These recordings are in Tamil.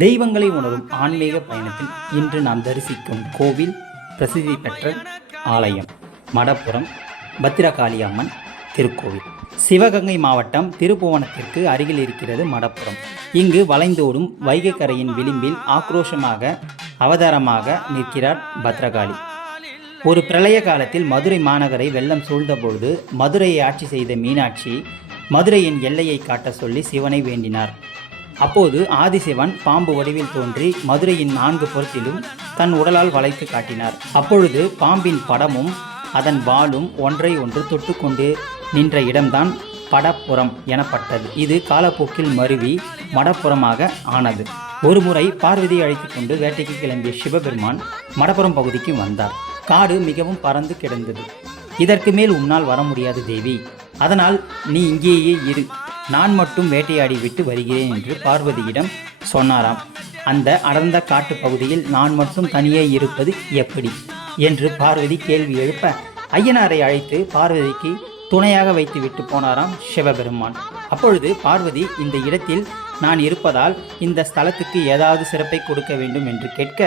தெய்வங்களை உணரும் ஆன்மீக பயணத்தில் இன்று நாம் தரிசிக்கும் கோவில் பிரசித்தி பெற்ற ஆலயம் மடப்புரம் பத்திரகாளி அம்மன் திருக்கோவில். சிவகங்கை மாவட்டம் திருப்புவனத்திற்கு அருகில் இருக்கிறது மடப்புரம். இங்கு வளைந்தோடும் வைகை கரையின் விளிம்பில் ஆக்ரோஷமாக அவதாரமாக நிற்கிறார் பத்ரகாளி. ஒரு பிரளய காலத்தில் மதுரை மாநகரை வெள்ளம் சூழ்ந்தபொழுது மதுரையை ஆட்சி செய்த மீனாட்சி மதுரையின் எல்லையை காட்ட சொல்லி சிவனை வேண்டினார். அப்போது ஆதிசிவன் பாம்பு வடிவில் தோன்றி மதுரையின் 4 புறத்திலும் தன் உடலால் வளைத்து காட்டினார். அப்பொழுது பாம்பின் படமும் அதன் வாளும் ஒன்றை ஒன்று தொட்டுக்கொண்டு நின்ற இடம்தான் படப்புறம் எனப்பட்டது. இது காலப்போக்கில் மருவி மடப்புறமாக ஆனது. ஒருமுறை பார்வதியை அழைத்து கொண்டு வேட்டைக்கு கிளம்பிய சிவபெருமான் மடப்புறம் பகுதிக்கு வந்தார். காடு மிகவும் பறந்து கிடந்தது. இதற்கு மேல் உன்னால் வர முடியாது தேவி, அதனால் நீ இங்கேயே இரு, நான் மட்டும் வேட்டையாடி விட்டு வருகிறேன் என்று பார்வதியிடம் சொன்னாராம். அந்த அடர்ந்த காட்டு பகுதியில் நான் மட்டும் தனியே இருப்பது எப்படி என்று பார்வதி கேள்வி எழுப்ப ஐயனாரை அழைத்து பார்வதிக்கு துணையாக வைத்து விட்டு போனாராம் சிவபெருமான். அப்பொழுது பார்வதி, இந்த இடத்தில் நான் இருப்பதால் இந்த ஸ்தலத்துக்கு ஏதாவது சிறப்பை கொடுக்க வேண்டும் என்று கேட்க,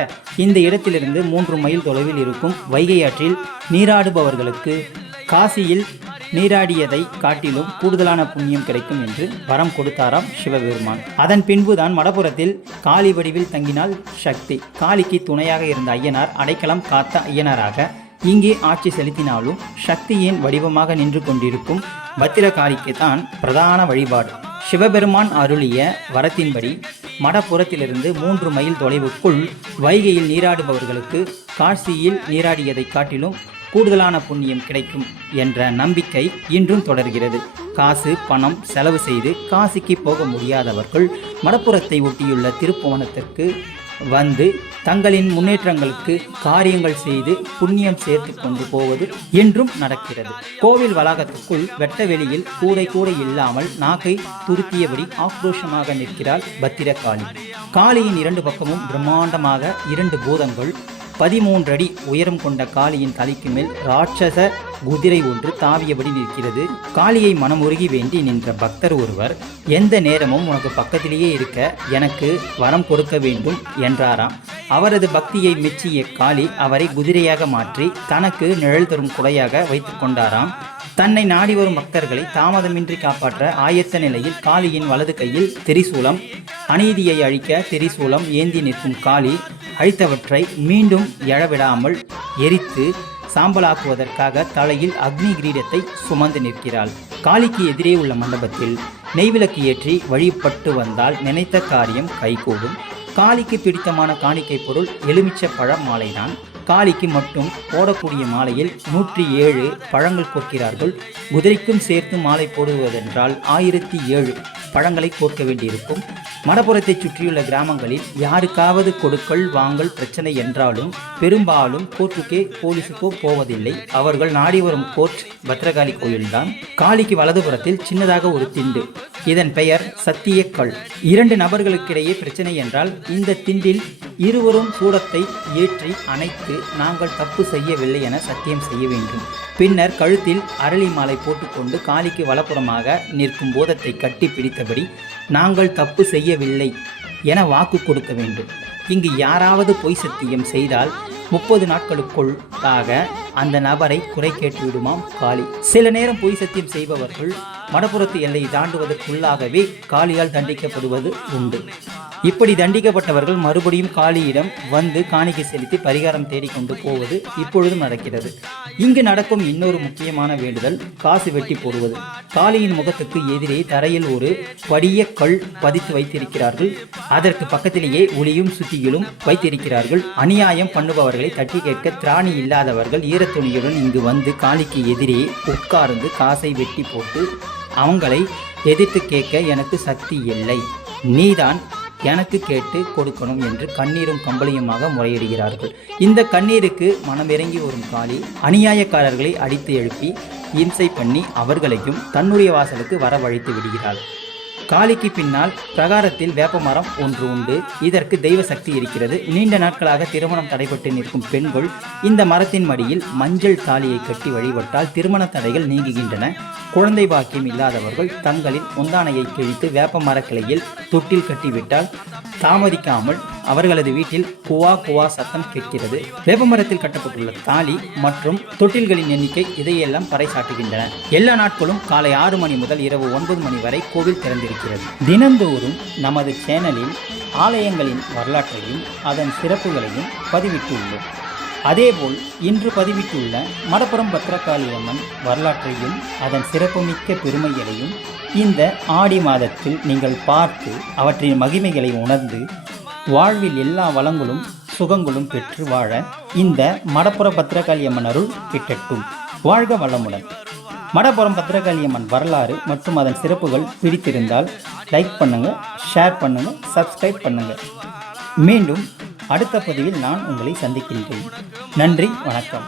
இந்த இடத்திலிருந்து 3 மைல் தொலைவில் இருக்கும் வைகை ஆற்றில் நீராடுபவர்களுக்கு காசியில் நீராடியதை காட்டிலும் கூடுதலான புண்ணியம் கிடைக்கும் என்று வரம் கொடுத்தாராம் சிவபெருமான். அதன் பின்புதான் மடப்புரத்தில் காளி வடிவில் தங்கினாள் சக்தி. காளிக்கு துணையாக இருந்த ஐயனார் அடைக்கலம் காத்த ஐயனாராக இங்கே ஆட்சி செலுத்தினாலும் சக்தியின் வடிவமாக நின்று கொண்டிருக்கும் பத்திரகாளிக்கு தான் பிரதான வழிபாடு. சிவபெருமான் அருளிய வரத்தின்படி மடப்புறத்திலிருந்து 3 மைல் தொலைவுக்குள் வைகையில் நீராடுபவர்களுக்கு காசியில் நீராடியதை காட்டிலும் கூடுதலான புண்ணியம் கிடைக்கும் என்ற நம்பிக்கை இன்றும் தொடர்கிறது. காசு பணம் செலவு செய்து காசிக்கு போக முடியாதவர்கள் மடப்புறத்தை ஒட்டியுள்ள திருப்புவனத்திற்கு வந்து தங்களின் முன்னேற்றங்களுக்கு காரியங்கள் செய்து புண்ணியம் சேர்த்து கொண்டு போவது என்றும் நடக்கிறது. கோவில் வளாகத்துக்குள் வெட்ட வெளியில் கூரை இல்லாமல் நாக்கை துருத்தியபடி ஆக்ரோஷமாக நிற்கிறாள் பத்திரகாளி. காளியின் 2 பக்கமும் பிரம்மாண்டமாக 2 பூதங்கள் 13 அடி உயரம் கொண்ட காளியின் தலைக்கு மேல் ராட்சச குதிரை ஒன்று தாவியபடி நிற்கிறது. காளியை மனமுருகி வேண்டி நின்ற பக்தர் ஒருவர், எந்த நேரமும் உனக்கு பக்கத்திலேயே இருக்க எனக்கு வரம் கொடுக்க வேண்டும் என்றாராம். அவரது பக்தியை மெச்சிய காளி அவரை குதிரையாக மாற்றி தனக்கு நிழல் தரும் குடையாக வைத்து கொண்டாராம். தன்னை நாடி வரும் பக்தர்களை தாமதமின்றி காப்பாற்ற ஆயத்த நிலையில் காளியின் வலது கையில் திரிசூலம், அநீதியை அழிக்க திரிசூலம் ஏந்தி நிற்கும் காளி அழித்தவற்றை மீண்டும் எழவிடாமல் எரித்து சாம்பலாக்குவதற்காக தலையில் அக்னி கிரீடத்தை சுமந்து நிற்கிறாள். காளிக்கு எதிரே உள்ள மண்டபத்தில் நெய்விளக்கு ஏற்றி வழிபட்டு வந்தால் நினைத்த காரியம் கைகூடும். காளிக்கு பிடித்தமான காணிக்கை பொருள் எலுமிச்சை பழ மாலைதான். காளிக்கு மட்டும் போடக்கூடிய மாலையில் 107 பழங்கள் கோர்க்கிறார்கள். குதிரைக்கும் சேர்த்து மாலை போடுவதென்றால் 1007 பழங்களை கோர்க்க வேண்டியிருக்கும். மடப்புறத்தை சுற்றியுள்ள கிராமங்களில் யாருக்காவது கொடுக்கல் வாங்கல் பிரச்சனை என்றாலும் பெரும்பாலும் கோர்ட்டுக்கே போலீஸுக்கோ போவதில்லை. அவர்கள் நாடி வரும் கோர்ட் பத்ரகாளி கோயில்தான். காளிக்கு வலதுபுறத்தில் சின்னதாக ஒரு திண்டு, இதன் பெயர் சத்தியக்கல். 2 நபர்களுக்கிடையே பிரச்சனை என்றால் இந்த திண்டில் இருவரும் சூடத்தை ஏற்றி அணைத்து நாங்கள் தப்பு செய்யவில்லை என சத்தியம் செய்ய வேண்டும். பின்னர் கழுத்தில் அரளி மாலை போட்டுக்கொண்டு காளிக்கு வலப்புறமாக நிற்கும் பூதத்தை கட்டி பிடித்தபடி நாங்கள் தப்பு செய்யவில்லை என வாக்கு கொடுக்க வேண்டும். இங்கு யாராவது பொய் சத்தியம் செய்தால் 30 நாட்களுக்குள்ளாக அந்த நபரை குறை கேட்டு விடுமாம் காளி. சில நேரம் பொய் சத்தியம் செய்பவர்கள் மடப்புறத்து எல்லையை தாண்டுவதற்குள்ளாகவே காளியால் தண்டிக்கப்படுவது உண்டு. இப்படி தண்டிக்கப்பட்டவர்கள் மறுபடியும் காளியிடம் வந்து காணிக்கை செலுத்தி பரிகாரம் தேடிக்கொண்டு போவது இப்பொழுதும் நடக்கிறது. இங்கு நடக்கும் இன்னொரு முக்கியமான வேண்டுதல் காசு வெட்டி போடுவது. காளியின் முகத்துக்கு எதிரே தரையில் ஒரு படிய கல் பதித்து வைத்திருக்கிறார்கள். அதற்கு பக்கத்திலேயே ஒளியும் சுத்தியிலும் வைத்திருக்கிறார்கள். அநியாயம் பண்ணுபவர்களை தட்டி கேட்க திராணி இல்லாதவர்கள் ஈரத்துணியுடன் இங்கு வந்து காளிக்கு எதிரே உட்கார்ந்து காசை வெட்டி போட்டு அவங்களை எதிர்த்து கேட்க எனக்கு சக்தி இல்லை, நீதான் எனக்கு கேட்டு கொடுக்கணும் என்று கண்ணீரும் கம்பளியுமாக முறையிடுகிறார்கள். இந்த கண்ணீருக்கு மனமிறங்கி வரும் காளி அநியாயக்காரர்களை அடித்து எழுப்பி இம்சை பண்ணி அவர்களையும் தன்னுடைய வாசலுக்கு வரவழைத்து விடுகிறாள். காளிக்கு பின்னால் பிரகாரத்தில் வேப்பமரம் ஒன்று உண்டு. இதற்கு தெய்வ சக்தி இருக்கிறது. நீண்ட நாட்களாக திருமணம் தடைபட்டு நிற்கும் பெண்கள் இந்த மரத்தின் மடியில் மஞ்சள் தாலியை கட்டி வழிபட்டால் திருமண தடைகள் நீங்குகின்றன. குழந்தை பாக்கியம் இல்லாதவர்கள் தங்களின் முந்தானையை கிழித்து வேப்ப மரக்கிளையில் தொட்டில் கட்டிவிட்டால் தாமதிக்காமல் அவர்களது வீட்டில் குவா குவா சத்தம் கேட்கிறது. வேப்பமரத்தில் கட்டப்பட்டுள்ள தாலி மற்றும் தொட்டில்களின் எண்ணிக்கை இதையெல்லாம் பறைசாட்டுகின்றன. எல்லா நாட்களும் காலை 6 மணி முதல் இரவு 9 மணி வரை கோவில் திறந்திருக்கிறது. தினந்தோறும் நமது சேனலில் ஆலயங்களின் வரலாற்றையும் அதன் சிறப்புகளையும் பதிவிட்டுள்ளோம். அதேபோல் இன்று பதிவிட்டுள்ள மடப்புரம் பத்ரகாளியம்மன் வரலாற்றையும் அதன் சிறப்புமிக்க பெருமைகளையும் இந்த ஆடி மாதத்தில் நீங்கள் பார்த்து அவற்றின் மகிமைகளை உணர்ந்து வாழ்வில் எல்லா வளங்களும் சுகங்களும் பெற்று வாழ இந்த மடப்புரம் பத்ரகாளியம்மன் அருள் கிட்டட்டும். வாழ்க வளமுடன். மடப்புரம் பத்ரகாளியம்மன் வரலாறு மற்றும் அதன் சிறப்புகள் பிடித்திருந்தால் லைக் பண்ணுங்கள், ஷேர் பண்ணுங்கள், சப்ஸ்கிரைப் பண்ணுங்கள். மீண்டும் அடுத்த பதிவில் நான் உங்களை சந்திக்கின்றேன். நன்றி, வணக்கம்.